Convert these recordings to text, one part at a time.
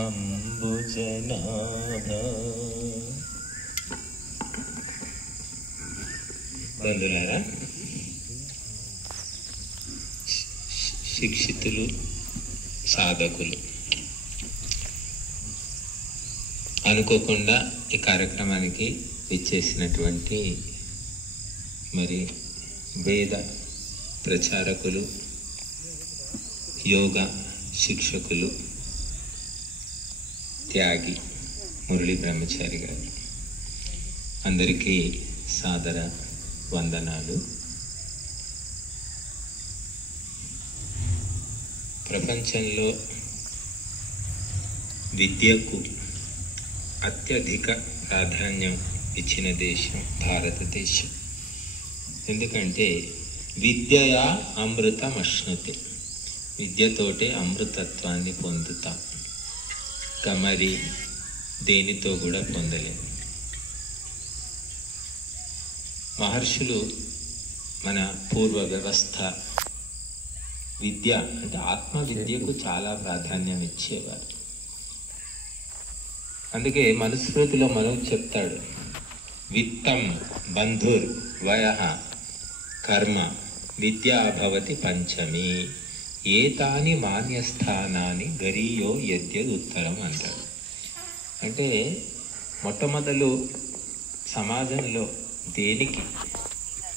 అంబుజనాభ. బంధులారా, శిక్షితులు, సాధకులు అనుకోకుండా ఈ కార్యక్రమానికి ఇచ్చేసినటువంటి మరి వేద ప్రచారకులు, యోగా శిక్షకులు, త్యాగి మురళీ బ్రహ్మచారి గారు, అందరికీ సాదర వందనాలు. ప్రపంచంలో విద్యకు అత్యధిక ప్రాధాన్యం ఇచ్చిన దేశం భారతదేశం. ఎందుకంటే విద్యయా అమృతం అశ్నుతే, విద్యతోటే అమృతత్వాన్ని పొందుతాం. మరి దేనితో కూడా పొందలేము. మహర్షులు మన పూర్వ వ్యవస్థ విద్య అంటే ఆత్మ విద్యకు చాలా ప్రాధాన్యం ఇచ్చేవారు. అందుకే మనుస్మృతిలో మనం చెప్తాడు, విత్తం బంధుర్ వయః కర్మ విద్యా భవతి పంచమి ఏతాని మాన్యస్థానాన్ని గరీయో యద్యద్ ఉత్తరం అంటాడు. అంటే మొట్టమొదలు సమాజంలో దేనికి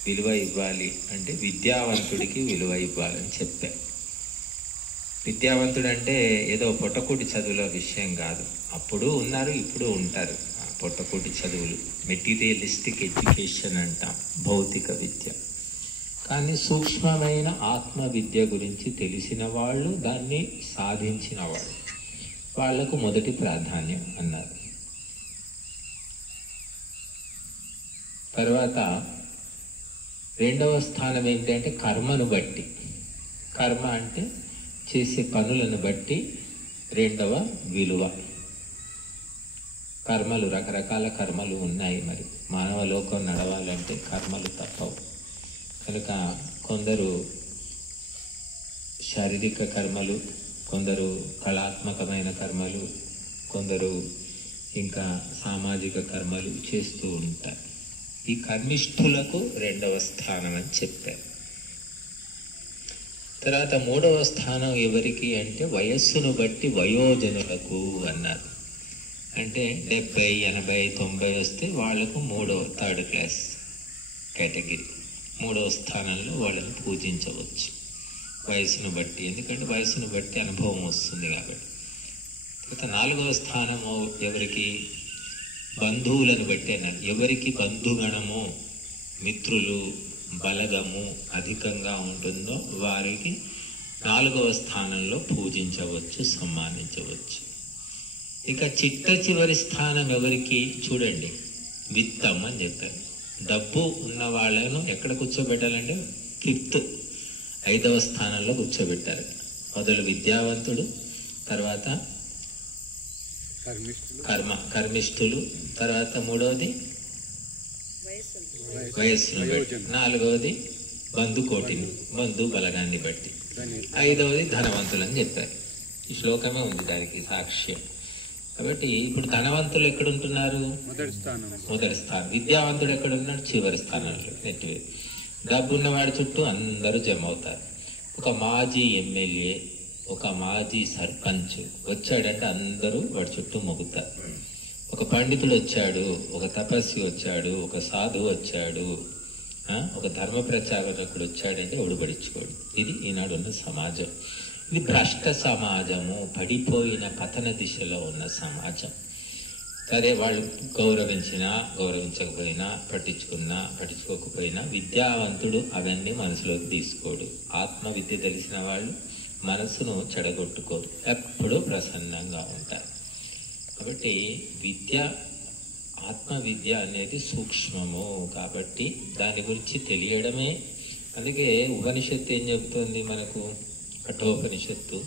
విలువ ఇవ్వాలి అంటే విద్యావంతుడికి విలువ ఇవ్వాలని చెప్పారు. విద్యావంతుడు అంటే ఏదో పొట్టకూటి చదువుల విషయం కాదు. అప్పుడు ఉన్నారు, ఇప్పుడు ఉంటారు పొట్టకూటి చదువులు, మెటీరియలిస్టిక్ ఎడ్యుకేషన్ అంటాం, భౌతిక విద్య. కానీ సూక్ష్మమైన ఆత్మ విద్య గురించి తెలిసిన వాళ్ళు, దాన్ని సాధించిన వాళ్ళు, వాళ్లకు మొదటి ప్రాధాన్యం అన్నారు. తర్వాత రెండవ స్థానం ఏంటంటే కర్మను బట్టి. కర్మ అంటే చేసే పనులను బట్టి రెండవ విలువ. కర్మలు, రకరకాల కర్మలు ఉన్నాయి. మరి మానవ లోకం నడవాలంటే కర్మలు తప్పవు. కనుక కొందరు శారీరక కర్మలు, కొందరు కళాత్మకమైన కర్మలు, కొందరు ఇంకా సామాజిక కర్మలు చేస్తూ ఉంటారు. ఈ కర్మిష్ఠులకు రెండవ స్థానం అని చెప్పారు. తర్వాత మూడవ స్థానం ఎవరికి అంటే వయస్సును బట్టి వయోజనులకు అన్నారు. అంటే 70, 80, 90 వస్తే వాళ్లకు థర్డ్ క్లాస్ కేటగిరీ, మూడవ స్థానంలో వాళ్ళని పూజించవచ్చు వయసును బట్టి. ఎందుకంటే వయసును బట్టి అనుభవం వస్తుంది కాబట్టి. తర్వాత నాలుగవ స్థానము ఎవరికి? బంధువులను బట్టి అన్నారు. ఎవరికి బంధుగణము, మిత్రులు, బలగము అధికంగా ఉంటుందో వారికి నాలుగవ స్థానంలో పూజించవచ్చు, సన్మానించవచ్చు. ఇక చిట్ట చివరి స్థానం ఎవరికి చూడండి, విత్తం అని చెప్పారు. డబ్బు ఉన్న వాళ్ళను ఎక్కడ కూర్చోబెట్టాలంటే 5th 5వ స్థానంలో కూర్చోబెట్టారు. మొదలు విద్యావంతుడు, తర్వాత కర్మిష్ఠులు, తర్వాత మూడవది వయస్సును బట్టి, నాలుగవది బంధుకోటిని, బంధు బలగాన్ని బట్టి, 5వది ధనవంతులు అని చెప్పారు. ఈ శ్లోకమే ఉంది దానికి సాక్ష్యం. కాబట్టి ఇప్పుడు ధనవంతులు ఎక్కడుంటున్నారు? మొదటి స్థానం. విద్యావంతుడు ఎక్కడున్నాడు? చివరి స్థానంలో. నెట్టివేది. డబ్బు ఉన్నవాడి చుట్టూ అందరూ జమ అవుతారు. ఒక మాజీ ఎమ్మెల్యే, ఒక మాజీ సర్పంచ్ వచ్చాడంటే అందరూ వాడి చుట్టూ మొగుతారు. ఒక పండితుడు వచ్చాడు, ఒక తపస్వి వచ్చాడు, ఒక సాధువు వచ్చాడు, ఒక ధర్మ ప్రచారకుడు వచ్చాడంటే ఎవడు పడించుకోడు. ఇది ఈనాడు ఉన్న సమాజం. ఇది భ్రష్ట సమాజము, పడిపోయిన పతన దిశలో ఉన్న సమాజం. సరే, వాళ్ళు గౌరవించినా గౌరవించకపోయినా, పట్టించుకున్నా పట్టించుకోకపోయినా విద్యావంతుడు అవన్నీ మనసులోకి తీసుకోడు. ఆత్మ విద్య తెలిసిన వాళ్ళు మనసును చెడగొట్టుకోరు, ఎప్పుడూ ప్రసన్నంగా ఉంటారు. కాబట్టి విద్య, ఆత్మ విద్య అనేది సూక్ష్మము. కాబట్టి దాని గురించి తెలియడమే. అందుకే ఉపనిషత్తు ఏం చెబుతుంది మనకు? కఠోపనిషత్తు,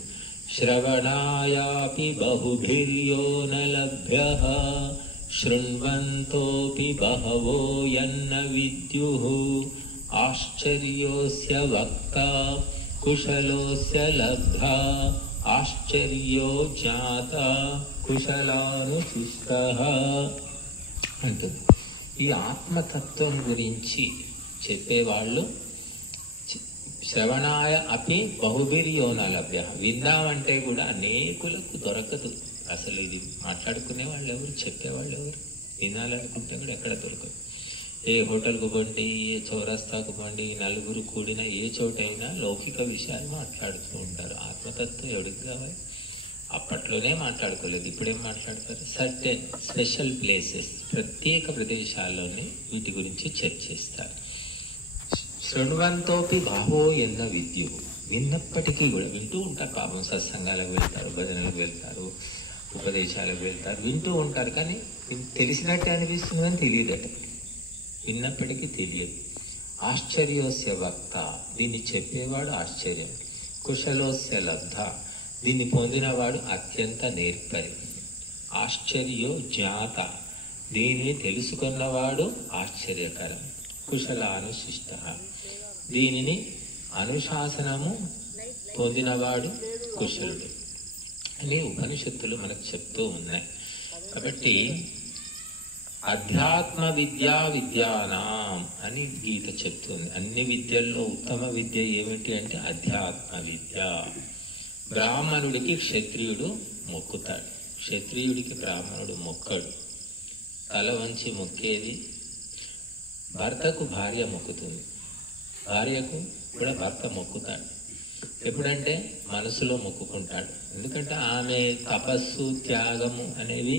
శ్రవణాయాపి బహుభిర్యో న లభ్యః శృణ్వంతోపి బహవో యన్న విద్యుః ఆశ్చర్యోస్య వక్తా కుశలోస్య లబ్ధా ఆశ్చర్యో జాత కుశలానుశిష్ట అంటుంది. ఈ ఆత్మతత్వం గురించి చెప్పేవాళ్ళు శ్రవణాయ అపి బహుభిర్యో న లభ్య. విందామంటే కూడా అనేకులకు దొరకదు. అసలు ఇది మాట్లాడుకునే వాళ్ళు ఎవరు, చెప్పేవాళ్ళు ఎవరు, వినాలనుకుంటే కూడా ఎక్కడ దొరకదు. ఏ హోటల్కు పోండి, ఏ చౌరస్తాకు పోండి, నలుగురు కూడిన ఏ చోటైనా లౌకిక విషయాలు మాట్లాడుతూ ఉంటారు. ఆత్మతత్వం ఎవరికి కావాలి? అప్పట్లోనే మాట్లాడుకోలేదు, ఇప్పుడేం మాట్లాడతారు? సర్టెన్ స్పెషల్ ప్లేసెస్, ప్రత్యేక ప్రదేశాల్లోనే వీటి గురించి చర్చిస్తారు. శృణ్వంతోపి బాహో ఎన్న విద్యు, విన్నప్పటికీ కూడా వింటూ ఉంటారు. పాపం సత్సంగాలకు వెళ్తారు, భజనలకు వెళ్తారు, ఉపదేశాలకు వెళ్తారు, వింటూ ఉంటారు. కానీ తెలిసినట్టే అనిపిస్తుంది అని తెలియదట, విన్నప్పటికీ తెలియదు. ఆశ్చర్యోస్య వక్త, దీన్ని చెప్పేవాడు ఆశ్చర్యం. కుశలోస్య లబ్ధ, దీన్ని పొందినవాడు అత్యంత నేర్పరి. ఆశ్చర్యో జ్ఞాత, దీనిని తెలుసుకున్నవాడు ఆశ్చర్యకరం. కుశలానుశిష్ట, దీనిని అనుశాసనము పొందినవాడు కుశలుడు అని ఉపనిషత్తులు మనకు చెప్తూ ఉన్నాయి. కాబట్టి అధ్యాత్మ విద్యా విద్యానాం అని గీత చెప్తుంది. అన్ని విద్యల్లో ఉత్తమ విద్య ఏమిటి అంటే అధ్యాత్మ విద్య. బ్రాహ్మణుడికి క్షత్రియుడు మొక్కుతాడు, క్షత్రియుడికి బ్రాహ్మణుడు మొక్కడు. తల వంచి మొక్కేది భర్తకు భార్య మొక్కుతుంది, భార్యకు కూడా భర్త మొక్కుతాడు. ఎప్పుడంటే మనసులో మొక్కుకుంటాడు. ఎందుకంటే ఆమె తపస్సు త్యాగము అనేవి,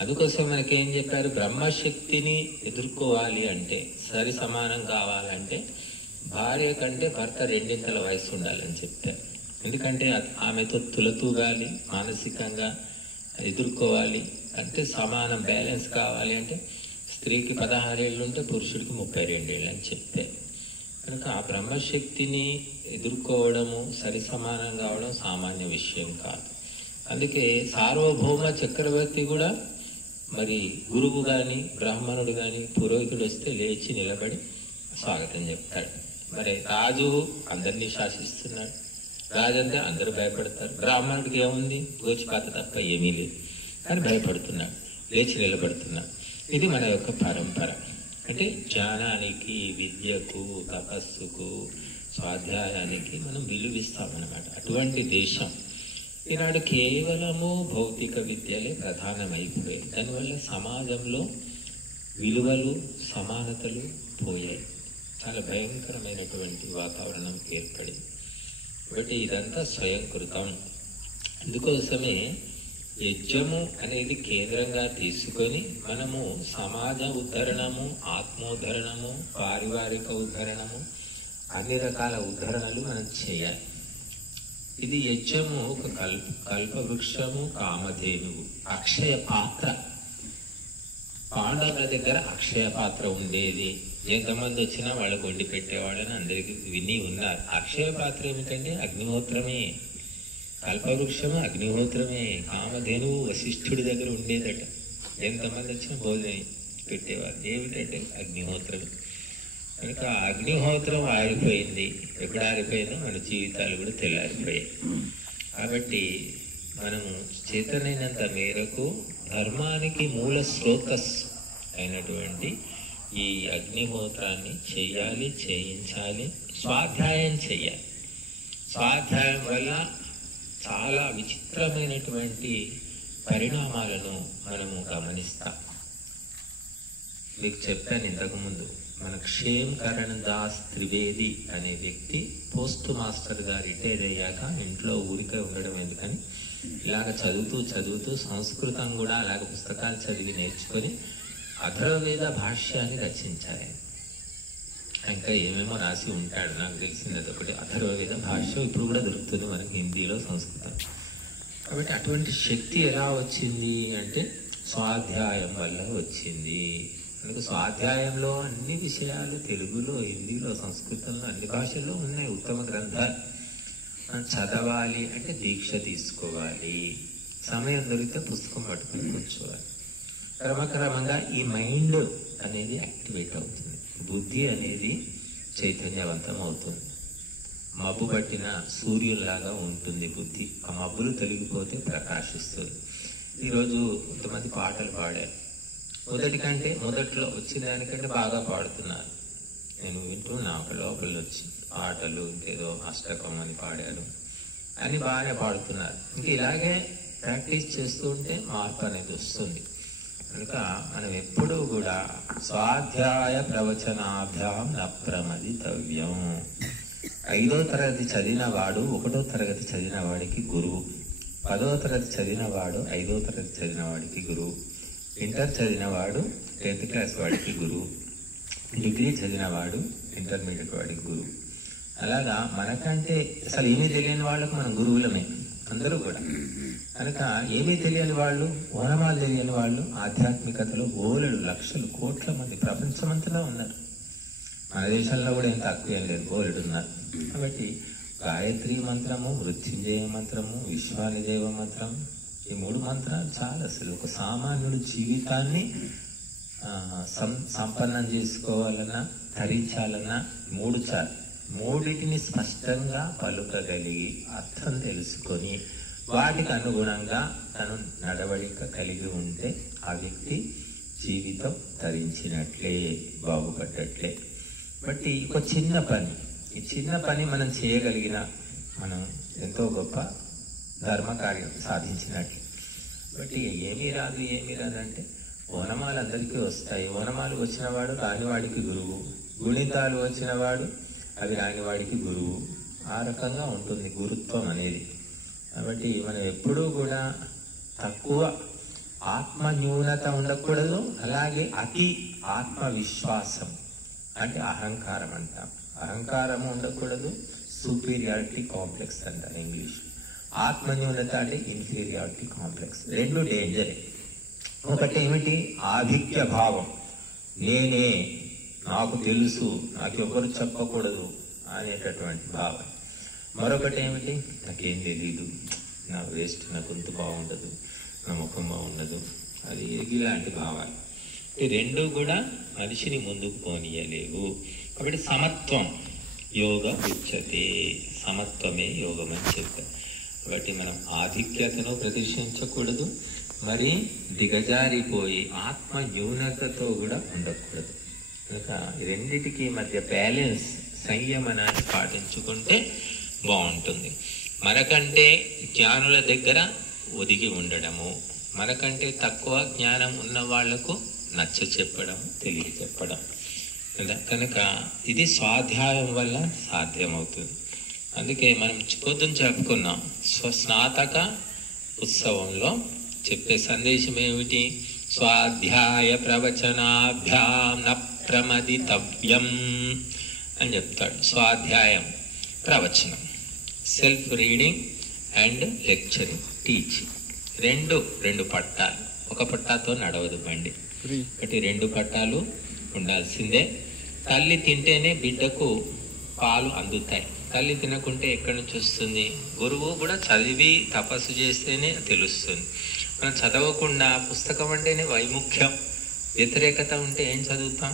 అందుకోసం మనకేం చెప్పారు, బ్రహ్మశక్తిని ఎదుర్కోవాలి అంటే, సరి సమానం కావాలంటే భార్య కంటే భర్త రెండింతల వయసు ఉండాలని చెప్పారు. ఎందుకంటే ఆమెతో తులతూగాలి, మానసికంగా ఎదుర్కోవాలి అంటే సమానం బ్యాలెన్స్ కావాలి అంటే స్త్రీకి 16 ఏళ్ళు ఉంటే పురుషుడికి 32 ఏళ్ళు అని చెప్పారు. కనుక ఆ బ్రహ్మశక్తిని ఎదుర్కోవడము, సరి సమానం కావడం సామాన్య విషయం కాదు. అందుకే సార్వభౌమ చక్రవర్తి కూడా మరి గురువు కానీ బ్రాహ్మణుడు కానీ పురోహితుడు వస్తే లేచి నిలబడి స్వాగతం చెప్తాడు. మరి రాజు అందరినీ శాసిస్తున్నాడు, రాజు అంటే అందరూ భయపడతారు. బ్రాహ్మణుడికి ఏముంది, గోచిపాత తప్ప ఏమీ లేదు, కానీ భయపడుతున్నాడు, లేచి నిలబడుతున్నాడు. ఇది మన యొక్క పరంపర. అంటే జ్ఞానానికి, విద్యకు, తపస్సుకు, స్వాధ్యాయానికి మనం విలువిస్తామన్నమాట. అటువంటి దేశం. ఈనాడు కేవలము భౌతిక విద్యలే ప్రధానమైపోయాయి. దానివల్ల సమాజంలో విలువలు, సమానతలు పోయాయి. చాలా భయంకరమైనటువంటి వాతావరణం ఏర్పడింది. కాబట్టి ఇదంతా స్వయంకృతం. అందుకోసమే యజ్ఞము అనేది కేంద్రంగా తీసుకొని మనము సమాజ ఉద్ధరణము, ఆత్మోద్ధరణము, పారివారిక ఉద్ధరణము, అన్ని రకాల ఉద్ధరణలు మనం చేయాలి. ఇది యజ్ఞము ఒక కల్పవృక్షము, కామధేనువు, అక్షయ పాత్ర. పాండవుల దగ్గర అక్షయ పాత్ర ఉండేది. ఎంతమంది వచ్చినా వాళ్ళకు వండి పెట్టేవాళ్ళని అందరికీ విని ఉన్నారు. అక్షయ పాత్ర ఏమిటంటే అగ్నిహోత్రమే. కల్పవృక్షము అగ్నిహోత్రమే. కామధేనువు వశిష్ఠుడి దగ్గర ఉండేదట. ఎంతమంది వచ్చినా భోజనం పెట్టేవారు. ఏమిటంటే అగ్నిహోత్రం. కనుక అగ్నిహోత్రం ఆరిపోయింది. ఎప్పుడు ఆరిపోయిందో మన జీవితాలు కూడా తెల్లారిపోయాయి. కాబట్టి మనము చేతనైనంత మేరకు ధర్మానికి మూల స్రోతస్ అయినటువంటి ఈ అగ్నిహోత్రాన్ని చెయ్యాలి, చేయించాలి, స్వాధ్యాయం చెయ్యాలి. స్వాధ్యాయం వల్ల చాలా విచిత్రమైనటువంటి పరిణామాలను మనము గమనిస్తాం. మీకు చెప్పాను ఇంతకుముందు, మన క్షేమ్ కరణ్ దాస్ త్రివేది అనే వ్యక్తి పోస్ట్ మాస్టర్గా రిటైర్ అయ్యాక ఇంట్లో ఊరికే ఉండడం ఎందుకని ఇలాగ చదువుతూ సంస్కృతం కూడా అలాగ పుస్తకాలు చదివి నేర్చుకొని అథర్వవేద భాష్యాన్ని రచించారు. ఇంకా ఏమేమో రాసి ఉంటాడు, నాకు తెలిసింది అదొకటి. అథర్వవేద భాష్యం ఇప్పుడు కూడా దొరుకుతుంది మనకి హిందీలో, సంస్కృతం. కాబట్టి అటువంటి శక్తి ఎలా వచ్చింది అంటే స్వాధ్యాయం వల్ల వచ్చింది. మనకు స్వాధ్యాయంలో అన్ని విషయాలు తెలుగులో, హిందీలో, సంస్కృతంలో అన్ని భాషల్లో ఉన్నాయి. ఉత్తమ గ్రంథాలు చదవాలి అంటే దీక్ష తీసుకోవాలి. సమయం దొరికితే పుస్తకం పట్టుకుని కూర్చోవాలి. క్రమక్రమంగా ఈ మైండ్ అనేది యాక్టివేట్ అవుతుంది, బుద్ధి అనేది చైతన్యవంతం అవుతుంది. మబ్బు పట్టిన సూర్యుల్లాగా ఉంటుంది బుద్ధి. ఆ మబ్బులు తొలగిపోతే ప్రకాశిస్తుంది. ఈరోజు కొంతమంది పాటలు పాడారు. మొదట్లో వచ్చిన దానికంటే బాగా పాడుతున్నారు. నేను వింటున్నా, ఒక లోపల వచ్చి పాటలు ఏదో అష్టకం అని పాడారు అని బాగానే పాడుతున్నారు. ఇంక ఇలాగే ప్రాక్టీస్ చేస్తూ ఉంటే మార్పు అనేది వస్తుంది. కనుక మనం ఎప్పుడూ కూడా స్వాధ్యాయ ప్రవచనాభ్యాం న ప్రమదితవ్యం. 5వ తరగతి చదివిన వాడు 1వ తరగతి చదివిన వాడికి గురువు, 10వ తరగతి చదివిన వాడు 5వ తరగతి చదివిన వాడికి గురువు, ఇంటర్ చదివిన వాడు 10th క్లాస్ వాడికి గురువు, డిగ్రీ చదివిన వాడు ఇంటర్మీడియట్ వాడికి గురువు. అలాగా మనకంటే అసలు ఏమీ తెలియని వాళ్ళకు మనం గురువులమే అందరూ కూడా. కనుక ఏమీ తెలియని వాళ్ళు, ఓనమాలు తెలియని వాళ్ళు ఆధ్యాత్మికతలో బోలెడు లక్షలు కోట్ల మంది ప్రపంచమంతలో ఉన్నారు. మన దేశంలో కూడా ఏం తక్కువ ఏం లేదు, బోలెడు ఉన్నారు. కాబట్టి గాయత్రి మంత్రము, మృత్యుంజయ మంత్రము, విశ్వానిదేవ మంత్రం, ఈ 3 మంత్రాలు చాలా అసలు ఒక సామాన్యుడు జీవితాన్ని సంపన్నం చేసుకోవాలన్నా, ధరించాలన్నా 3 చాలు. 3టిని స్పష్టంగా పలుకగలిగి అర్థం తెలుసుకొని వాటికి అనుగుణంగా తను నడవడిక కలిగి ఉంటే ఆ వ్యక్తి జీవితం ధరించినట్లే, బాగుపడ్డట్లే. బట్టి ఒక చిన్న పని, ఈ చిన్న పని మనం చేయగలిగిన మనం ఎంతో గొప్ప ధర్మకార్యం సాధించినట్లు. బట్టి ఏమీ రాదంటే ఓనమాలు అందరికీ వస్తాయి. ఓనమాలు వచ్చినవాడు రానివాడికి గురువు, గుణితాలు వచ్చినవాడు అవి రానివాడికి గురువు. ఆ రకంగా ఉంటుంది గురుత్వం అనేది. కాబట్టి మనం ఎప్పుడూ కూడా తక్కువ ఆత్మ న్యూనత ఉండకూడదు. అలాగే అతి ఆత్మవిశ్వాసం అంటే అహంకారం అంటాం, అహంకారము ఉండకూడదు. సుపీరియారిటీ కాంప్లెక్స్ అంటారు ఇంగ్లీష్. ఆత్మన్యూనత అంటే ఇన్ఫీరియారిటీ కాంప్లెక్స్. 2 డేంజరే. ఒకటి ఏమిటి? ఆధిక్య భావం, నేనే, నాకు తెలుసు, నాకెవ్వరు చెప్పకూడదు అనేటటువంటి భావం. మరొకటి ఏమిటి? నాకేం తెలీదు, నాకు వేస్ట్, నా గొంతు బాగుండదు, నా ముఖం బాగుండదు, అది ఇలాంటి భావాలు. ఈ 2 కూడా మనిషిని ముందుకు పోనీయలేవు. కాబట్టి సమత్వం యోగ ఉచ్యతే, సమత్వమే యోగం అని చెప్పారు. కాబట్టి మనం ఆధిక్యతను ప్రదర్శించకూడదు, మరి దిగజారిపోయి ఆత్మ న్యూనతతో కూడా ఉండకూడదు. కనుక ఈ 2టికి మధ్య బ్యాలెన్స్, సంయమనాన్ని పాటించుకుంటే బాగుంటుంది. మనకంటే జ్ఞానుల దగ్గర ఒదిగి ఉండడము, మనకంటే తక్కువ జ్ఞానం ఉన్న వాళ్లకు నచ్చ చెప్పడం, తెలియచెప్పడం. కనుక ఇది స్వాధ్యాయం వల్ల సాధ్యమవుతుంది. అందుకే మనం పొద్దున చెప్పుకున్నాం, స్నాతక ఉత్సవంలో చెప్పే సందేశం ఏమిటి? స్వాధ్యాయ ప్రవచనాభ్యాం న ప్రమదితవ్యం అని చెప్తాడు. స్వాధ్యాయం, ప్రవచనం, self reading and lecturing, teaching, రెండు పట్టాలు. ఒక పట్టాతో నడవదు బండి. కాబట్టి 2 పట్టాలు ఉండాల్సిందే. తల్లి తింటేనే బిడ్డకు పాలు అందుతాయి. తల్లి తినకుంటే ఎక్కడి నుంచి వస్తుంది? గురువు కూడా చదివి తపస్సు చేస్తేనే తెలుస్తుంది. మనం చదవకుండా పుస్తకం అంటేనే వైముఖ్యం, వ్యతిరేకత ఉంటే ఏం చదువుతాం?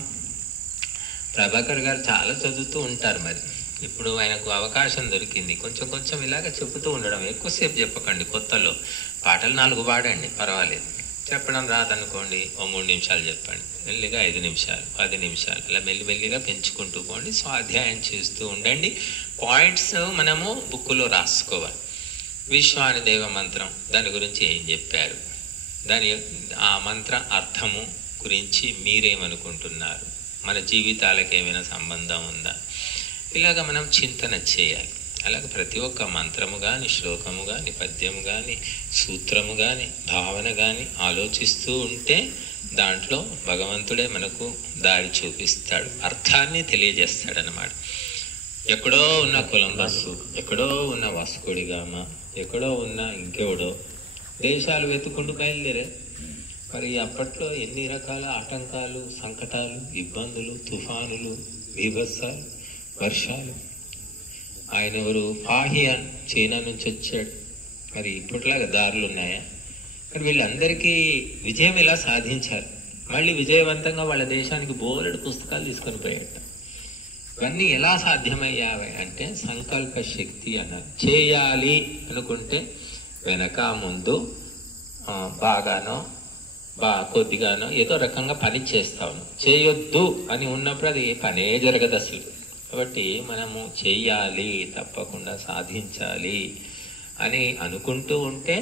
ప్రభాకర్ గారు చాలా చదువుతూ ఉంటారు. మరి ఇప్పుడు ఆయనకు అవకాశం దొరికింది, కొంచెం ఇలాగ చెబుతూ ఉండడం. ఎక్కువసేపు చెప్పకండి. కొత్తలో పాటలు 4 పాడండి, పర్వాలేదు. చెప్పడం రాదనుకోండి, ఓ 3 నిమిషాలు చెప్పండి, మెల్లిగా 5 నిమిషాలు, 10 నిమిషాలు, అలా మెల్లిగా పెంచుకుంటూ పోండి. స్వాధ్యాయం చేస్తూ ఉండండి. పాయింట్స్ మనము బుక్కులో రాసుకోవాలి. విశ్వానిదేవ మంత్రం, దాని గురించి ఏం చెప్పారు, ఆ మంత్ర అర్థము గురించి మీరేమనుకుంటున్నారు, మన జీవితాలకు ఏమైనా సంబంధం ఉందా, ఇలాగ మనం చింతన చేయాలి. అలాగే ప్రతి ఒక్క మంత్రము కానీ, శ్లోకము కానీ, పద్యము కానీ, సూత్రము కానీ, భావన కానీ ఆలోచిస్తూ ఉంటే దాంట్లో భగవంతుడే మనకు దారి చూపిస్తాడు, అర్థాన్ని తెలియజేస్తాడనమాట. ఎక్కడో ఉన్న కొలంబస్సు, ఎక్కడో ఉన్న వాస్కోడిగామ, ఎక్కడో ఉన్న ఇంకెవడో దేశాలు వెతుక్కుంటూ బయలుదేరే. మరి అప్పట్లో ఎన్ని రకాల ఆటంకాలు, సంకటాలు, ఇబ్బందులు, తుఫానులు, బీభత్సాలు, వర్షాలు. ఆయన ఎవరు? పాహియాన్, చైనా నుంచి వచ్చాడు. మరి ఇప్పట్లాగా దారులు ఉన్నాయా? మరి వీళ్ళందరికీ విజయం ఎలా సాధించారు? మళ్ళీ విజయవంతంగా వాళ్ళ దేశానికి బోలెడు పుస్తకాలు తీసుకొని పోయాట. ఇవన్నీ ఎలా సాధ్యమయ్యావి అంటే సంకల్ప శక్తి అన్నారు. చేయాలి అనుకుంటే వెనక ముందు బాగానో కొద్దిగానో ఏదో రకంగా పని చేస్తాము. చేయొద్దు అని ఉన్నప్పుడు అది పనే జరగదు అసలు. కాబట్టి మనము చెయ్యాలి, తప్పకుండా సాధించాలి అని అనుకుంటూ ఉంటే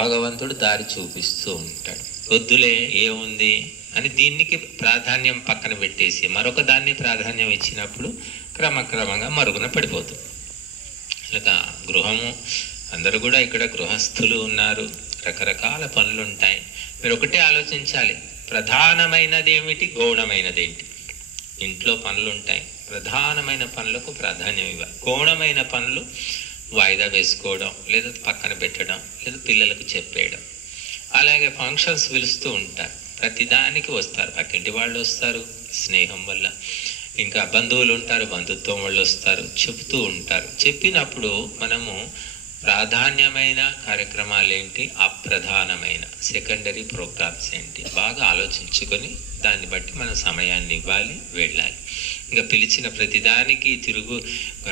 భగవంతుడు దారి చూపిస్తూ ఉంటాడు. వద్దులే ఏముంది అని దీనికి ప్రాధాన్యం పక్కన పెట్టేసి మరొక దాన్ని ప్రాధాన్యం ఇచ్చినప్పుడు క్రమక్రమంగా మరుగున పడిపోతుంది. ఇలా గృహము, అందరూ కూడా ఇక్కడ గృహస్థులు ఉన్నారు, రకరకాల పనులు ఉంటాయి. మీరు ఒకటే ఆలోచించాలి, ప్రధానమైనది ఏమిటి, గౌణమైనది ఏంటి. ఇంట్లో పనులు ఉంటాయి, ప్రధానమైన పనులకు ప్రాధాన్యం ఇవ్వాలి. గౌణమైన పనులు వాయిదా వేసుకోవడం, లేదా పక్కన పెట్టడం, లేదా పిల్లలకు చెప్పేయడం. అలాగే ఫంక్షన్స్ పిలుస్తూ ఉంటారు, ప్రతిదానికి వస్తారు. పక్కింటి వాళ్ళు వస్తారు స్నేహం వల్ల, ఇంకా బంధువులు ఉంటారు బంధుత్వం వాళ్ళు వస్తారు, చెప్తూ ఉంటారు. చెప్పినప్పుడు మనము ప్రాధాన్యమైన కార్యక్రమాలు ఏంటి, అప్రధానమైన సెకండరీ ప్రోగ్రామ్స్ ఏంటి బాగా ఆలోచించుకొని దాన్ని బట్టి మనం సమయాన్ని ఇవ్వాలి, వెళ్ళాలి. ఇంకా పిలిచిన ప్రతిదానికి తిరుగు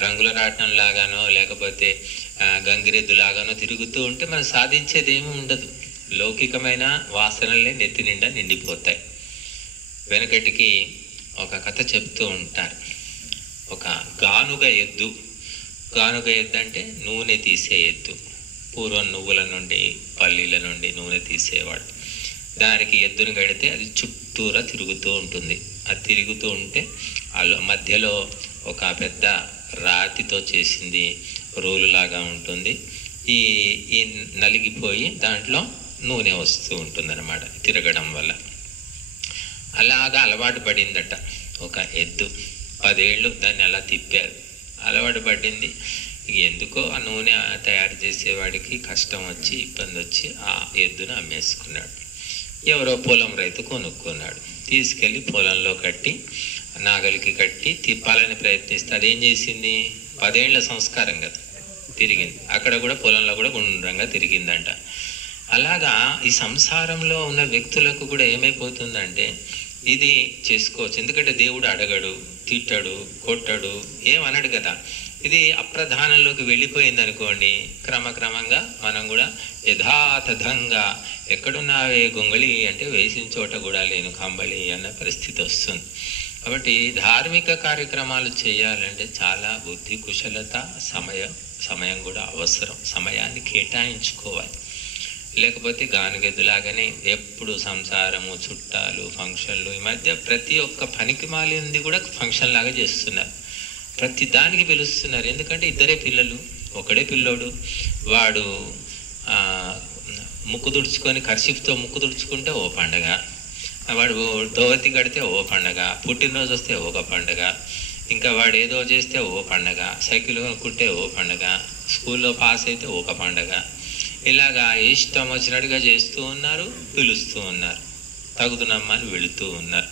రంగుల రాటం లాగానో లేకపోతే గంగిరెద్దు లాగానో తిరుగుతూ ఉంటే మనం సాధించేది ఏమీ ఉండదు. లౌకికమైన వాసనలే నెత్తి నిండా నిండిపోతాయి. వెనకటికి ఒక కథ చెప్తూ ఉంటారు. ఒక గానుగ ఎద్దు అంటే నూనె తీసే ఎద్దు. పూర్వం నువ్వుల నుండి పల్లీల నుండి నూనె తీసేవాడు. దానికి ఎద్దును కడితే అది చుట్టూరా తిరుగుతూ ఉంటుంది. అది తిరుగుతూ ఉంటే మధ్యలో ఒక పెద్ద రాతితో చేసింది రోలులాగా ఉంటుంది. ఈ నలిగిపోయి దాంట్లో నూనె వస్తూ ఉంటుందన్నమాట తిరగడం వల్ల. అలాగా అలవాటు పడిందట ఒక ఎద్దు. 10 ఏళ్ళు దాన్ని అలా తిప్పారు, అలవాటు పడింది. ఎందుకో ఆ నూనె తయారు చేసేవాడికి కష్టం వచ్చి ఇబ్బంది వచ్చి ఆ ఎద్దును అమ్మేసుకున్నాడు. ఎవరో పొలం రైతు కొనుక్కున్నాడు, తీసుకెళ్ళి పొలంలో కట్టి నాగలికి కట్టి తిప్పాలని ప్రయత్నిస్తే అదేం చేసింది, 10 ఏళ్ల సంస్కారం కదా, తిరిగింది. అక్కడ కూడా పొలంలో కూడా గుండ్రంగా తిరిగిందంట. అలాగా ఈ సంసారంలో ఉన్న వ్యక్తులకు కూడా ఏమైపోతుందంటే ఇది చేసుకోవచ్చు. ఎందుకంటే దేవుడు అడగడు, తిట్టడు, కొట్టడు, ఏమనడు కదా. ఇది అప్రధానంలోకి వెళ్ళిపోయింది అనుకోండి, క్రమక్రమంగా మనం కూడా యథాతథంగా ఎక్కడున్నావే గొంగళి అంటే వేసిన చోట కూడా లేను కంబళి అన్న పరిస్థితి వస్తుంది. కాబట్టి ధార్మిక కార్యక్రమాలు చేయాలంటే చాలా బుద్ధి కుశలత సమయం కూడా అవసరం. సమయాన్ని కేటాయించుకోవాలి. లేకపోతే గానుగెద్దులాగానే ఎప్పుడు సంసారము, చుట్టాలు, ఫంక్షన్లు. ఈ మధ్య ప్రతి ఒక్క పనికి మాలింది కూడా ఫంక్షన్ లాగా చేస్తున్నారు. ప్రతి దానికి పిలుస్తున్నారు. ఎందుకంటే ఇద్దరే పిల్లలు, ఒకడే పిల్లోడు, వాడు ముక్కు తుడుచుకొని కర్షిఫ్తో ముక్కు తుడుచుకుంటే ఓ పండగ, వాడు దోవతి కడితే ఓ పండగ, పుట్టినరోజు వస్తే ఒక పండగ, ఇంకా వాడు ఏదో చేస్తే ఓ పండగ, సైకిల్ కొనుక్కుంటే ఓ పండగ, స్కూల్లో పాస్ అయితే ఒక పండగ. ఇలాగా ఇష్టం వచ్చినట్టుగా చేస్తూ ఉన్నారు, పిలుస్తూ ఉన్నారు, తగుదునమ్మా అని వెళుతూ ఉన్నారు.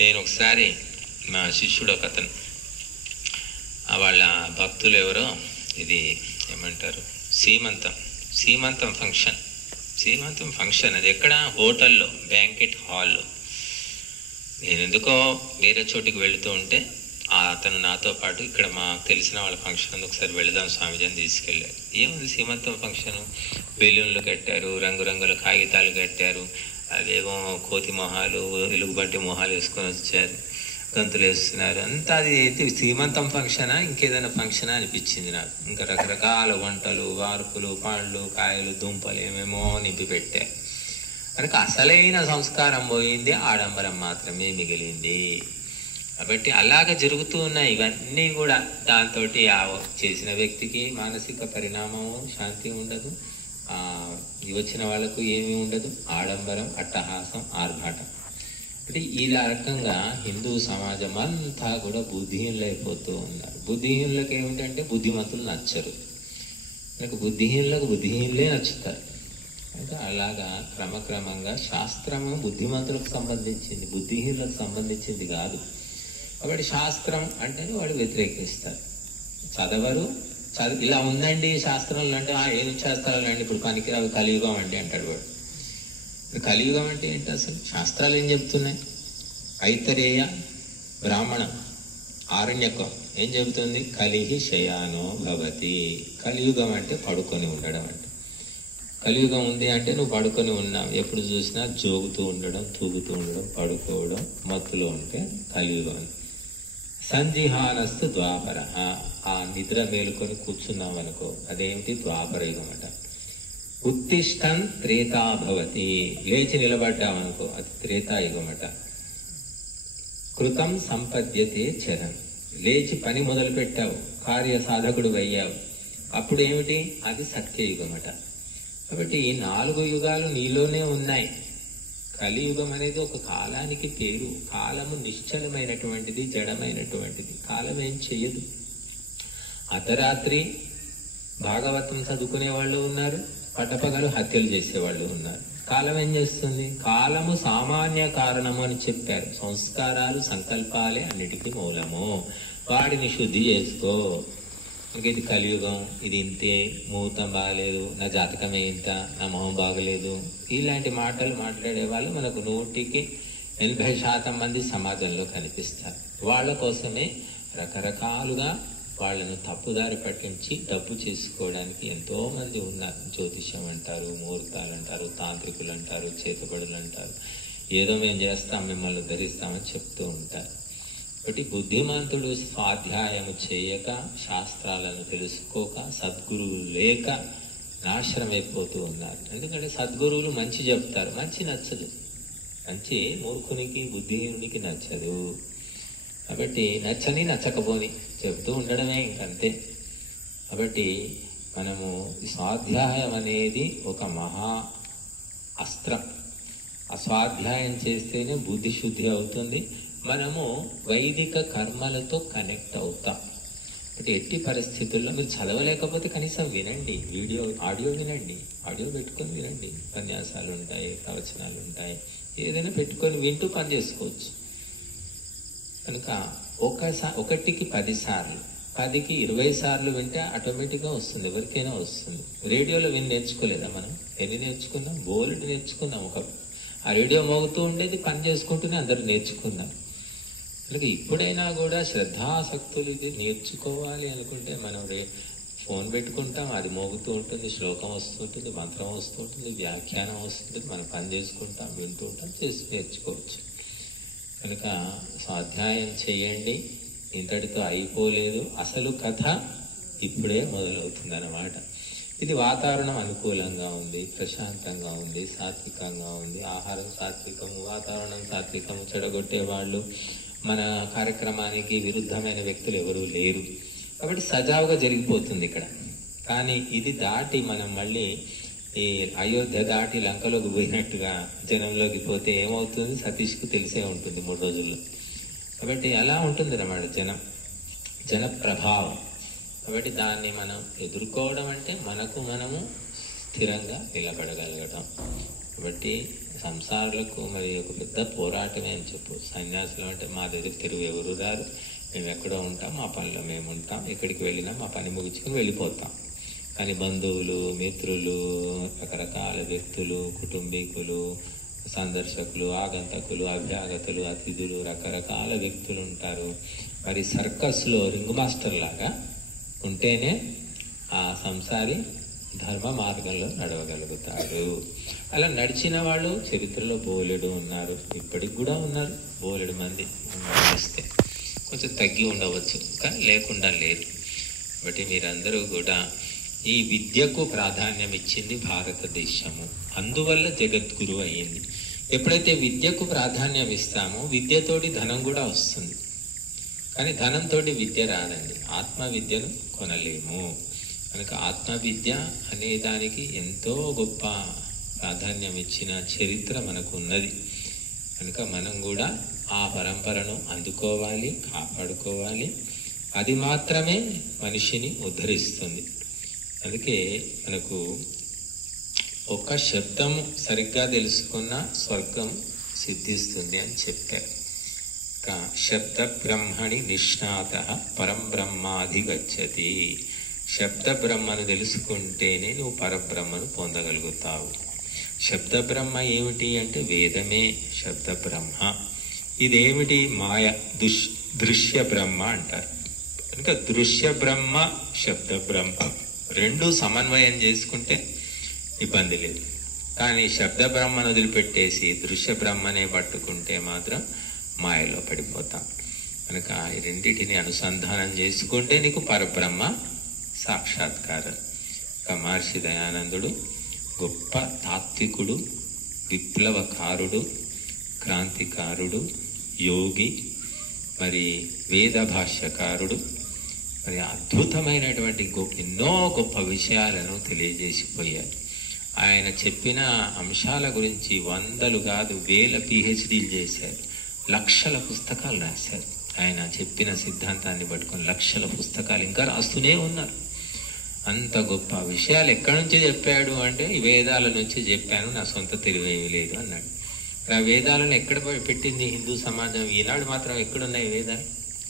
నేను ఒకసారి మా శిష్యుడు ఒక అతను, వాళ్ళ భక్తులు ఎవరో ఇది ఏమంటారు సీమంతం ఫంక్షన్ అది ఎక్కడ, హోటల్లో, బ్యాంకెట్ హాల్లో. నేను ఎందుకో వేరే చోటికి వెళుతూ ఉంటే అతను నాతో పాటు ఇక్కడ మాకు తెలిసిన వాళ్ళ ఫంక్షన్ ఉంది, ఒకసారి వెళదాం స్వామిజీ అని తీసుకెళ్ళారు. ఏముంది సీమంతం ఫంక్షను, బెలూన్లు కట్టారు, రంగురంగుల కాగితాలు కట్టారు, అదేమో కోతి మొహాలు, ఎలుగుబంటి మొహాలు వేసుకొని వచ్చారు, గంతులు వేస్తున్నారు. అంతా అది సీమంతం ఫంక్షనా ఇంకేదైనా ఫంక్షనా అనిపించింది నాకు. ఇంకా రకరకాల వంటలు, వార్పులు, పండ్లు, కాయలు, దుంపలు ఏమేమో నింపి పెట్టారు. కనుక అసలైన సంస్కారం పోయింది, ఆడంబరం మాత్రమే మిగిలింది. కాబట్టి అలాగే జరుగుతూ ఉన్నాయి ఇవన్నీ కూడా. దాంతో చేసిన వ్యక్తికి మానసిక పరిణామము, శాంతి ఉండదు, వచ్చిన వాళ్ళకు ఏమీ ఉండదు, ఆడంబరం, అట్టహాసం, ఆర్భాటం. అంటే ఇలా రకంగా హిందూ సమాజం అంతా కూడా బుద్ధిహీనులు అయిపోతూ ఉన్నారు. బుద్ధిహీనులకు ఏమిటంటే బుద్ధిమంతులు నచ్చరు, బుద్ధిహీనులే నచ్చుతారు. అంటే అలాగా క్రమక్రమంగా శాస్త్రము బుద్ధిమంతులకు సంబంధించింది, బుద్ధిహీనులకు సంబంధించింది కాదు. కాబట్టి శాస్త్రం అంటే వాడు వ్యతిరేకిస్తారు, చదవరు. ఇలా ఉందండి శాస్త్రంలో అంటే ఏం శాస్త్రాలు అండి ఇప్పుడు పనికిరావు, కలియుగం అండి అంటాడు వాడు. కలియుగం అంటే ఏంటి అసలు? శాస్త్రాలు ఏం చెప్తున్నాయి? ఐతరేయ బ్రాహ్మణం, ఆరణ్యకం ఏం చెబుతుంది? కలిహి శయానో భవతి. కలియుగం అంటే పడుకొని ఉండడం అంటే. కలియుగం ఉంది అంటే నువ్వు పడుకొని ఉన్నావు, ఎప్పుడు చూసినా జోగుతూ ఉండడం, తూగుతూ ఉండడం, పడుకోవడం, మత్తులో ఉంటే కలియుగం. సంజిహానస్తు ద్వాపర. ఆ నిద్ర మేలుకొని కూర్చున్నాం అనుకో, అదేమిటి? ద్వాపర యుగం అట. ఉత్తిష్టన్ త్రేతా భవతి. లేచి నిలబడ్డామనుకో, అది త్రేతాయుగం అట. కృతం సంపద్యతే చరం. లేచి పని మొదలు పెట్టావు, కార్య సాధకుడు అయ్యావు, అప్పుడు ఏమిటి? అది సత్యయుగం అట. కాబట్టి ఈ 4 యుగాలు నీలోనే ఉన్నాయి. కలియుగం అనేది ఒక కాలానికి పేరు. కాలము నిశ్చలమైనటువంటిది, జడమైనటువంటిది. కాలం ఏం చెయ్యదు. అర్ధరాత్రి భాగవతం చదువుకునే వాళ్ళు ఉన్నారు, పట్టపగలు హత్యలు చేసేవాళ్ళు ఉన్నారు. కాలం ఏం చేస్తుంది? కాలము సామాన్య కారణము అని చెప్పారు. సంస్కారాలు, సంకల్పాలే అన్నిటికీ మూలము. వాడిని శుద్ధి చేసుకో. ఇది కలియుగం, ఇది ఇంతే, ముహూర్తం బాగలేదు, నా జాతకమే ఇంత, నా మొహం బాగలేదు, ఇలాంటి మాటలు మాట్లాడే వాళ్ళు మనకు 100% మంది సమాజంలో కనిపిస్తారు. వాళ్ళ కోసమే రకరకాలుగా వాళ్ళను తప్పుదారి పట్టించి డబ్బు చేసుకోవడానికి ఎంతో మంది ఉన్నారు. జ్యోతిష్యం అంటారు, ముహూర్తాలు అంటారు, తాంత్రికులు అంటారు, చేతుబడులు అంటారు. ఏదో మేము చేస్తాం, మిమ్మల్ని ధరిస్తామని చెప్తూ ఉంటారు. కాబట్టి బుద్ధిమంతుడు స్వాధ్యాయము చేయక, శాస్త్రాలను తెలుసుకోక, సద్గురువులు లేక నాశనమైపోతూ ఉన్నారు. ఎందుకంటే సద్గురువులు మంచి చెప్తారు, మంచి నచ్చదు. మంచి మూర్ఖునికి, బుద్ధిహీనునికి నచ్చదు. కాబట్టి నచ్చని నచ్చకపోని చెప్తూ ఉండడమే, ఇంకంతే. కాబట్టి మనము స్వాధ్యాయం అనేది ఒక మహా అస్త్రం. అస్వాధ్యాయం చేస్తేనే బుద్ధి శుద్ధి అవుతుంది. మనము వైదిక కర్మలతో కనెక్ట్ అవుతాం. అంటే ఎట్టి పరిస్థితుల్లో మీరు చదవలేకపోతే కనీసం వినండి, ఆడియో వినండి, ఆడియో పెట్టుకొని వినండి. ఉపన్యాసాలు ఉంటాయి, ప్రవచనాలు ఉంటాయి, ఏదైనా పెట్టుకొని వింటూ పని చేసుకోవచ్చు. కనుక 1కి 10 సార్లు, 10కి 20 సార్లు వింటే ఆటోమేటిక్గా వస్తుంది, ఎవరికైనా వస్తుంది. రేడియోలో విని నేర్చుకోలేదా మనం? ఎన్ని నేర్చుకున్నాం? బోల్డ్ నేర్చుకున్నాం. ఆ రేడియో మోగుతూ ఉండేది, పని చేసుకుంటూనే అందరూ నేర్చుకున్నాం. అలాగే ఇప్పుడైనా కూడా శ్రద్ధాసక్తులు ఇది నేర్చుకోవాలి అనుకుంటే మనం ఫోన్ పెట్టుకుంటాం, అది మోగుతూ ఉంటుంది, శ్లోకం వస్తుంటుంది, మంత్రం వస్తుంటుంది, వ్యాఖ్యానం వస్తుంటుంది, మనం పని చేసుకుంటాం, వింటూ ఉంటాం, చేసి నేర్చుకోవచ్చు. కనుక స్వాధ్యాయం చేయండి. ఇంతటితో అయిపోలేదు, అసలు కథ ఇప్పుడే మొదలవుతుంది అన్నమాట. ఇది వాతావరణం అనుకూలంగా ఉంది, ప్రశాంతంగా ఉంది, సాత్వికంగా ఉంది. ఆహారం సాత్వికము, వాతావరణం సాత్వికము. చెడగొట్టే వాళ్ళు, మన కార్యక్రమానికి విరుద్ధమైన వ్యక్తులు ఎవరూ లేరు. కాబట్టి సజావుగా జరిగిపోతుంది ఇక్కడ. కానీ ఇది దాటి మనం మళ్ళీ ఈ అయోధ్య దాటి లంకలోకి పోయినట్టుగా జనంలోకి పోతే ఏమవుతుంది? సతీష్కు తెలిసే ఉంటుంది 3 రోజుల్లో. కాబట్టి అలా ఉంటుంది అన్నమాట జన ప్రభావం. కాబట్టి దాన్ని మనం ఎదుర్కోవడం అంటే మనము స్థిరంగా నిలబడగలగడం. కాబట్టి సంసారులకు మరి ఒక పెద్ద పోరాటమే అని చెప్పు. సన్యాసులు అంటే మా దగ్గర తిరుగు ఎవరు రారు, మేము ఎక్కడో ఉంటాం, మా పనిలో మేము ఉంటాం, ఎక్కడికి వెళ్ళినా మా పని ముగించుకుని వెళ్ళిపోతాం. కానీ బంధువులు, మిత్రులు, రకరకాల వ్యక్తులు, కుటుంబీకులు, సందర్శకులు, ఆగంతకులు, అభ్యాగతులు, అతిథులు, రకరకాల వ్యక్తులు ఉంటారు. మరి సర్కస్లో రింగ్ మాస్టర్ లాగా ఉంటేనే ఆ సంసారి ధర్మ మార్గంలో నడవగలుగుతాడు. అలా నడిచిన వాళ్ళు చరిత్రలో బోలెడు ఉన్నారు, ఇప్పటికి కూడా ఉన్నారు బోలెడు మంది. గమనిస్తే కొంచెం తగ్గి ఉండవచ్చు, కానీ లేకుండా లేదు. కాబట్టి మీరందరూ కూడా ఈ విద్యకు ప్రాధాన్యం ఇచ్చింది భారతదేశము, అందువల్ల జగద్గురు అయ్యింది. ఎప్పుడైతే విద్యకు ప్రాధాన్యం ఇస్తామో విద్యతోటి ధనం కూడా వస్తుంది. కానీ ధనంతో విద్య రాదండి. ఆత్మ విద్యను కొనలేము. కనుక ఆత్మ విద్య అనే దానికి ఎంతో గొప్ప ప్రాధాన్యం ఇచ్చిన చరిత్ర మనకు ఉన్నది. కనుక మనం కూడా ఆ పరంపరను అందుకోవాలి, కాపాడుకోవాలి. అది మాత్రమే మనిషిని ఉద్ధరిస్తుంది. అందుకే మనకు ఒక శబ్దం సరిగ్గా తెలుసుకున్న స్వర్గం సిద్ధిస్తుంది అని చెప్పారు. శబ్ద బ్రహ్మణి నిష్ణాత పరం బ్రహ్మాధిగచ్చతి. శబ్ద బ్రహ్మను తెలుసుకుంటేనే నువ్వు పరబ్రహ్మను పొందగలుగుతావు. శబ్ద బ్రహ్మ ఏమిటి అంటే వేదమే శబ్ద బ్రహ్మ. ఇదేమిటి? మాయ, దృశ్య బ్రహ్మ అంటారు. కనుక దృశ్య బ్రహ్మ, శబ్ద బ్రహ్మ రెండు సమన్వయం చేసుకుంటే ఇబ్బంది లేదు. కానీ శబ్ద బ్రహ్మను వదిలిపెట్టేసి దృశ్య బ్రహ్మనే పట్టుకుంటే మాత్రం మాయలో పడిపోతాం. కనుక ఈ రెండింటిని అనుసంధానం చేసుకుంటే నీకు పరబ్రహ్మ సాక్షాత్కారం. మహర్షి దయానందుడు గొప్ప తాత్వికుడు, విప్లవకారుడు, క్రాంతికారుడు, యోగి, మరి వేద భాష్యకారుడు, మరి అద్భుతమైనటువంటి ఎన్నో గొప్ప విషయాలను తెలియజేసిపోయారు. ఆయన చెప్పిన అంశాల గురించి వందలు కాదు వేల PhDలు చేశారు, లక్షల పుస్తకాలు రాశారు. ఆయన చెప్పిన సిద్ధాంతాన్ని పట్టుకొని లక్షల పుస్తకాలు ఇంకా రాస్తూనే ఉన్నారు. అంత గొప్ప విషయాలు ఎక్కడి నుంచి చెప్పాడు అంటే ఈ వేదాల నుంచి చెప్పాను, నా సొంత తెలివేమీ లేదు అన్నాడు. ఆ వేదాలను ఎక్కడ పెట్టింది హిందూ సమాజం? ఈనాడు మాత్రం ఎక్కడున్నాయి వేదాలు?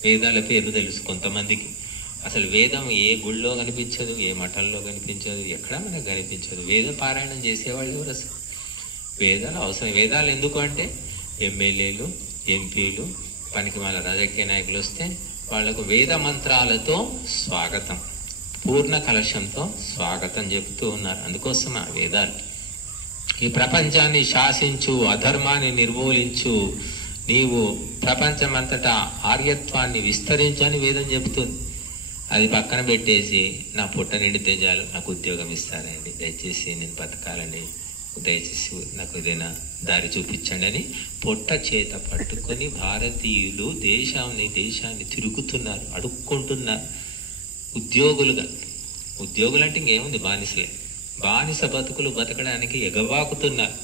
వేదాల పేరు తెలుసు కొంతమందికి, అసలు వేదం ఏ గుళ్ళో కనిపించదు, ఏ మఠంలో కనిపించదు, ఎక్కడా మనకు కనిపించదు. వేద పారాయణం చేసేవాళ్ళు ఎవరు అసలు? వేదాలు అవసరం. వేదాలు ఎందుకు అంటే ఎమ్మెల్యేలు, ఎంపీలు, పనికిమాల రాజకీయ నాయకులు వస్తే వాళ్లకు వేద మంత్రాలతో స్వాగతం, పూర్ణ కలశంతో స్వాగతం చెబుతూ ఉన్నారు. అందుకోసం ఆ వేదాలు. ఈ ప్రపంచాన్ని శాసించు, అధర్మాన్ని నిర్మూలించు, నీవు ప్రపంచమంతటా ఆర్యత్వాన్ని విస్తరించని వేదం చెబుతుంది. అది పక్కన పెట్టేసి నా పుట్ట నిండితే చాలు, నాకు ఉద్యోగం ఇస్తారండి, దయచేసి నేను బతకాలండి, దయచేసి నాకు ఏదైనా దారి చూపించండి అని పొట్ట చేత పట్టుకొని భారతీయులు దేశాన్ని తిరుగుతున్నారు, అడుక్కుంటున్నారు ఉద్యోగులుగా. ఉద్యోగులు అంటే ఇంకేముంది, బానిసలే. బానిస బతుకులు బతకడానికి ఎగవాకుతున్నారు.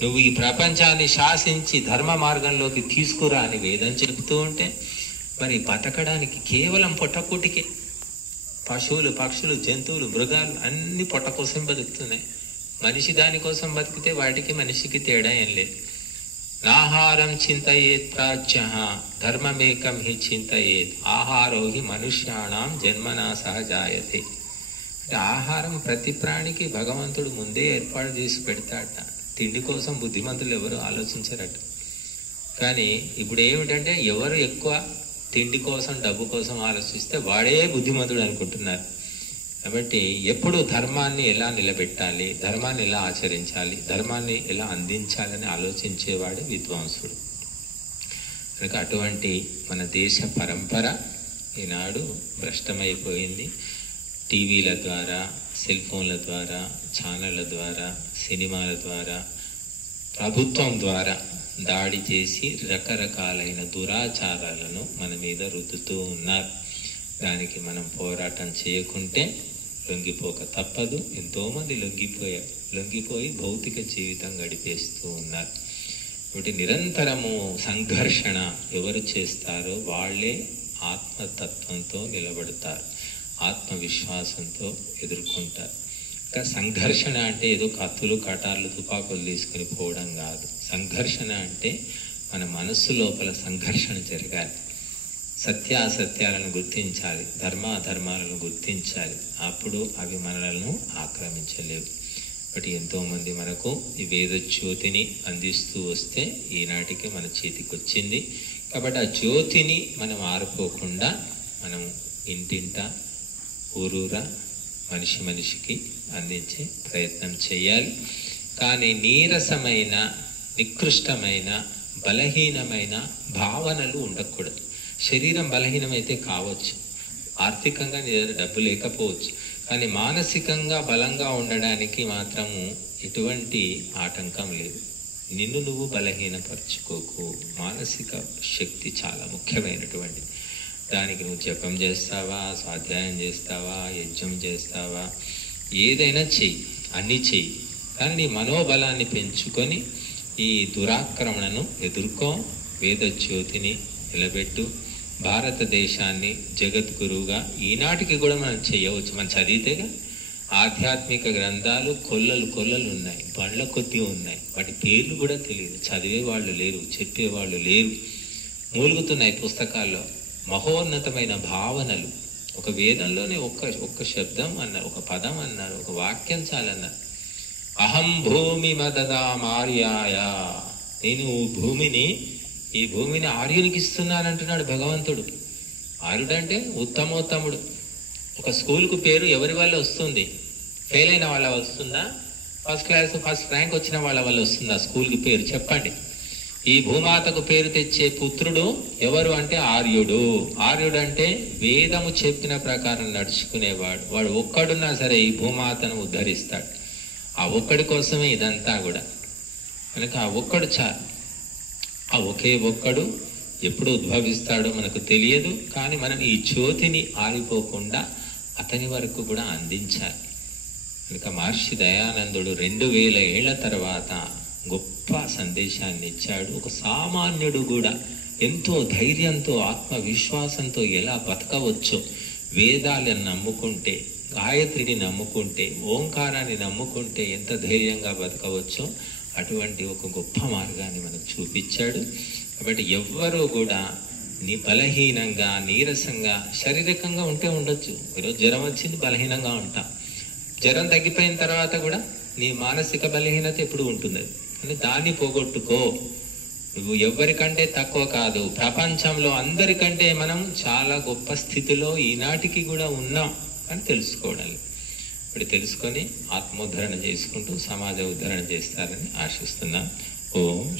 నువ్వు ఈ ప్రపంచాన్ని శాసించి ధర్మ మార్గంలోకి తీసుకురా అని వేదం చెబుతూ ఉంటే మరి బతకడానికి కేవలం పొట్టకూటికే. పశువులు, పక్షులు, జంతువులు, మృగాలు అన్ని పొట్ట కోసం బతుకుతున్నాయి. మనిషి దానికోసం బతికితే వాటికి మనిషికి తేడా ఏం లేదు. నాహారం చింతయేత్ ప్రాచ్య ధర్మమేకం హి చింతయేత్ ఆహారో హి మనుష్యాణం జన్మనా సహజాయతే. ఆహారం ప్రతి ప్రాణికి భగవంతుడు ముందే ఏర్పాటు చేసి పెడతాట. తిండి కోసం బుద్ధిమంతులు ఎవరు ఆలోచించరట. కానీ ఇప్పుడు ఏమిటంటే ఎవరు ఎక్కువ తిండి కోసం, డబ్బు కోసం ఆలోచిస్తే వాడే బుద్ధిమంతుడు అనుకుంటున్నారు. కాబట్టి ఎప్పుడు ధర్మాన్ని ఎలా నిలబెట్టాలి, ధర్మాన్ని ఎలా ఆచరించాలి, ధర్మాన్ని ఎలా అందించాలని ఆలోచించేవాడు విద్వాంసుడు. కనుక అటువంటి మన దేశ పరంపర ఈనాడు భ్రష్టమైపోయింది. టీవీల ద్వారా, సెల్ ఫోన్ల ద్వారా, ఛానళ్ల ద్వారా, సినిమాల ద్వారా, ప్రభుత్వం ద్వారా దాడి చేసి రకరకాలైన దురాచారాలను మన మీద రుద్దుతూ ఉన్నారు. దానికి మనం పోరాటం చేయకుంటే లొంగిపోక తప్పదు. ఎంతోమంది లొంగిపోయి భౌతిక జీవితం గడిపేస్తూ ఉన్నారు. కాబట్టి నిరంతరము సంఘర్షణ ఎవరు చేస్తారో వాళ్లే ఆత్మతత్వంతో నిలబడతారు, ఆత్మవిశ్వాసంతో ఎదుర్కొంటారు. ఇంకా సంఘర్షణ అంటే ఏదో కత్తులు, కటార్లు, తుపాకులు తీసుకుని పోవడం కాదు. సంఘర్షణ అంటే మన మనస్సు లోపల సంఘర్షణ జరగాలి. సత్యాసత్యాలను గుర్తించాలి, ధర్మాధర్మాలను గుర్తించాలి. అప్పుడు అవి మనలను ఆక్రమించలేవు. కాబట్టి ఎంతోమంది మనకు ఈ వేదజ్యోతిని అందిస్తూ వస్తే ఈనాటికి మన చేతికి వచ్చింది. కాబట్టి ఆ జ్యోతిని మనం ఆరిపోకుండా మనం ఇంటింటా, ఊరూరా, మనిషికి అందించే ప్రయత్నం చేయాలి. కానీ నీరసమైన, నికృష్టమైన, బలహీనమైన భావనలు ఉండకూడదు. శరీరం బలహీనమైతే కావచ్చు, ఆర్థికంగా నీ దగ్గర డబ్బు లేకపోవచ్చు, కానీ మానసికంగా బలంగా ఉండడానికి మాత్రము ఎటువంటి ఆటంకం లేదు. నిన్ను నువ్వు బలహీనపరచుకోకు. మానసిక శక్తి చాలా ముఖ్యమైనటువంటి దానికి నువ్వు జపం చేస్తావా, స్వాధ్యాయం చేస్తావా, యజ్ఞం చేస్తావా, ఏదైనా చెయ్యి, అన్నీ చెయ్యి. కానీ నీ మనోబలాన్ని పెంచుకొని ఈ దురాక్రమణను ఎదుర్కో, వేదజ్యోతిని నిలబెట్టు. భారతదేశాన్ని జగద్గురువుగా ఈనాటికి కూడా మనం చేయవచ్చు. మనం చదివితేగా ఆధ్యాత్మిక గ్రంథాలు కొల్లలు ఉన్నాయి, బండ్ల కొద్ది ఉన్నాయి. వాటి పేర్లు కూడా తెలియదు, చదివే వాళ్ళు లేరు, చెప్పేవాళ్ళు లేరు. మూలుగుతున్నాయి పుస్తకాల్లో మహోన్నతమైన భావనలు. ఒక వేదంలోనే ఒక్క శబ్దం అన్నారు, ఒక పదం అన్నారు, ఒక వాక్యం చాలన్నారు. అహం భూమి మదదా మార్యాయ, నేను భూమిని ఈ భూమిని ఆర్యునికి ఇస్తున్నానంటున్నాడు భగవంతుడు. ఆర్యుడంటే ఉత్తమోత్తముడు. ఒక స్కూల్కు పేరు ఎవరి వల్ల వస్తుంది? ఫెయిల్ అయిన వాళ్ళ వస్తుందా? ఫస్ట్ క్లాస్ ఫస్ట్ ర్యాంక్ వచ్చిన వాళ్ళ వల్ల వస్తుందా స్కూల్కి పేరు? చెప్పండి. ఈ భూమాతకు పేరు తెచ్చే పుత్రుడు ఎవరు అంటే ఆర్యుడు. ఆర్యుడు అంటే వేదము చెప్పిన ప్రకారం నడుచుకునేవాడు. వాడు ఒక్కడున్నా సరే ఈ భూమాతను ఉద్ధరిస్తాడు. ఆ ఒక్కడి కోసమే ఇదంతా కూడా. కనుక ఆ ఒక్కడు చాలు. ఆ ఒకే ఒక్కడు ఎప్పుడు ఉద్భవిస్తాడో మనకు తెలియదు. కానీ మనం ఈ జ్యోతిని ఆరిపోకుండా అతని వరకు కూడా అందించాలి. కనుక మహర్షి దయానందుడు 2000 ఏళ్ల తర్వాత గొప్ప సందేశాన్ని ఇచ్చాడు. ఒక సామాన్యుడు కూడా ఎంతో ధైర్యంతో ఆత్మవిశ్వాసంతో ఎలా బతకవచ్చో, వేదాలను నమ్ముకుంటే, గాయత్రిని నమ్ముకుంటే, ఓంకారాన్ని నమ్ముకుంటే ఎంత ధైర్యంగా బతకవచ్చో అటువంటి ఒక గొప్ప మార్గాన్ని మనకు చూపించాడు. కాబట్టి ఎవ్వరూ కూడా బలహీనంగా, నీరసంగా, శారీరకంగా ఉంటే ఉండొచ్చు. ఈరోజు జ్వరం వచ్చింది, బలహీనంగా ఉంటాం. జ్వరం తగ్గిపోయిన తర్వాత కూడా నీ మానసిక బలహీనత ఎప్పుడు ఉంటుంది. కానీ దాన్ని పోగొట్టుకో. నువ్వు ఎవరికంటే తక్కువ కాదు. ప్రపంచంలో అందరికంటే మనం చాలా గొప్ప స్థితిలో ఈనాటికి కూడా ఉన్నాం అని తెలుసుకోవడానికి. ఇప్పుడు తెలుసుకొని ఆత్మోద్ధరణ చేసుకుంటూ సమాజ ఉద్ధరణ చేస్తారని ఆశిస్తున్నాం. ఓం